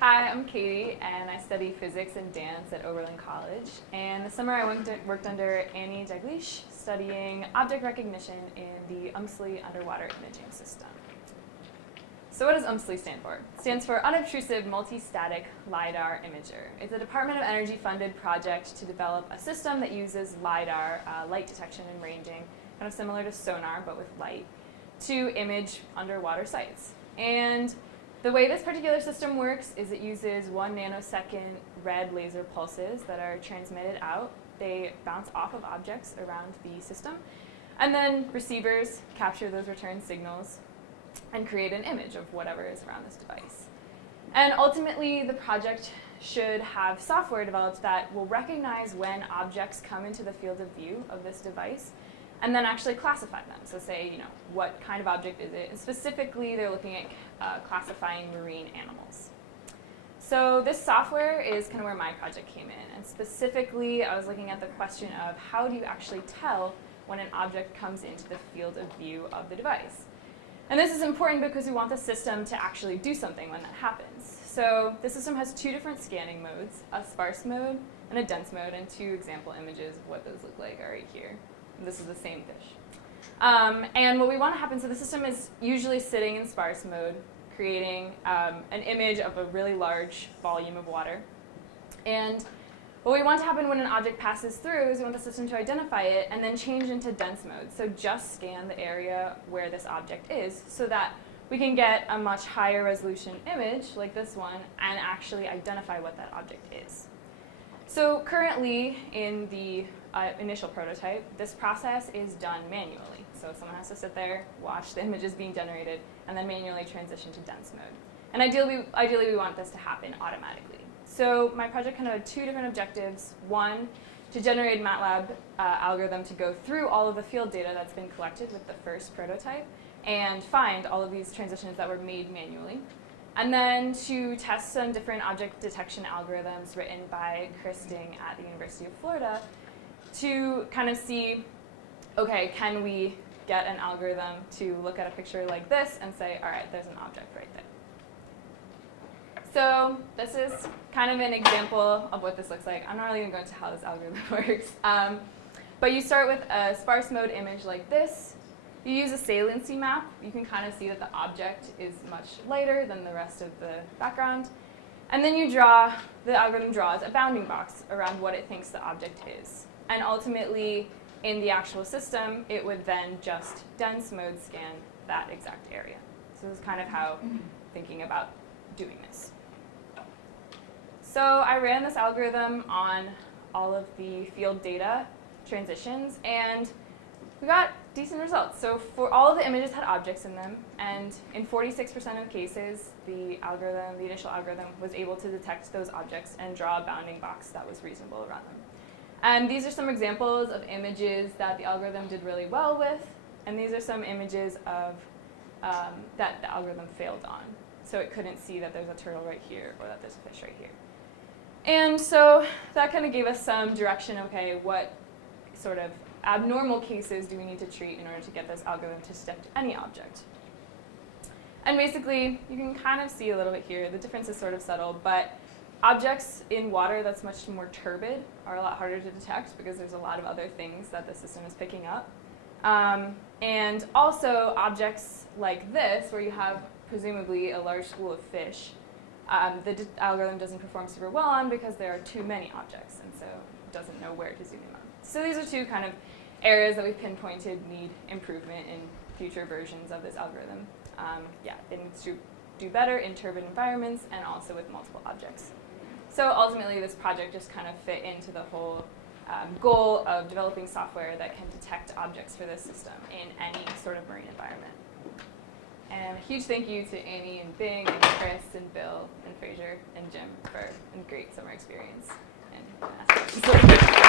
Hi, I'm Katie, and I study physics and dance at Oberlin College. And this summer I worked under Annie Daglish, studying object recognition in the UMSLI underwater imaging system. So what does UMSLI stand for? It stands for Unobtrusive Multistatic LiDAR Imager. It's a Department of Energy funded project to develop a system that uses LiDAR, light detection and ranging, kind of similar to sonar but with light, to image underwater sites. And the way this particular system works is it uses 1 nanosecond red laser pulses that are transmitted out. They bounce off of objects around the system, and then receivers capture those return signals and create an image of whatever is around this device. And ultimately, the project should have software developed that will recognize when objects come into the field of view of this device, and then actually classify them. So say, what kind of object is it? And specifically, they're looking at classifying marine animals. So this software is kind of where my project came in. And specifically, I was looking at the question of how do you actually tell when an object comes into the field of view of the device? And this is important because we want the system to actually do something when that happens. So the system has 2 different scanning modes, a sparse mode and a dense mode, and 2 example images of what those look like are right here. This is the same fish. And what we want to happen, so the system is usually sitting in sparse mode, creating an image of a really large volume of water. And what we want to happen when an object passes through is we want the system to identify it and then change into dense mode. So just scan the area where this object is so that we can get a much higher resolution image like this one and actually identify what that object is. So currently in the initial prototype, this process is done manually. So someone has to sit there, watch the images being generated, and then manually transition to dense mode. And ideally we want this to happen automatically. So my project kind of had 2 different objectives. One, to generate a MATLAB algorithm to go through all of the field data that's been collected with the first prototype and find all of these transitions that were made manually. And then to test some different object detection algorithms written by Chris Ding at the University of Florida to kind of see, okay, can we get an algorithm to look at a picture like this and say, all right, there's an object right there. So this is kind of an example of what this looks like. I'm not really going to go into how this algorithm works. But you start with a sparse mode image like this. You use a saliency map. You can kind of see that the object is much lighter than the rest of the background. And then the algorithm draws a bounding box around what it thinks the object is. And ultimately, in the actual system, it would then just dense mode scan that exact area. So this is kind of how thinking about doing this. So I ran this algorithm on all of the field data transitions, and we got decent results. So for all of the images had objects in them, and in 46% of cases, the initial algorithm was able to detect those objects and draw a bounding box that was reasonable around them. And these are some examples of images that the algorithm did really well with, and these are some images of that the algorithm failed on. So it couldn't see that there's a turtle right here or that there's a fish right here. And so that kind of gave us some direction, okay, what sort of abnormal cases do we need to treat in order to get this algorithm to detect any object? And basically, you can kind of see a little bit here. The difference is sort of subtle, but objects in water that's much more turbid are a lot harder to detect because there's a lot of other things that the system is picking up. And also objects like this, where you have presumably a large school of fish, the algorithm doesn't perform super well on because there are too many objects, and so it doesn't know where to zoom in on. So these are 2 kind of areas that we've pinpointed need improvement in future versions of this algorithm. It needs to do better in turbid environments and also with multiple objects. So ultimately, this project just kind of fit into the whole goal of developing software that can detect objects for this system in any sort of marine environment. And a huge thank you to Annie and Bing and Chris and Bill and Fraser and Jim for a great summer experience. And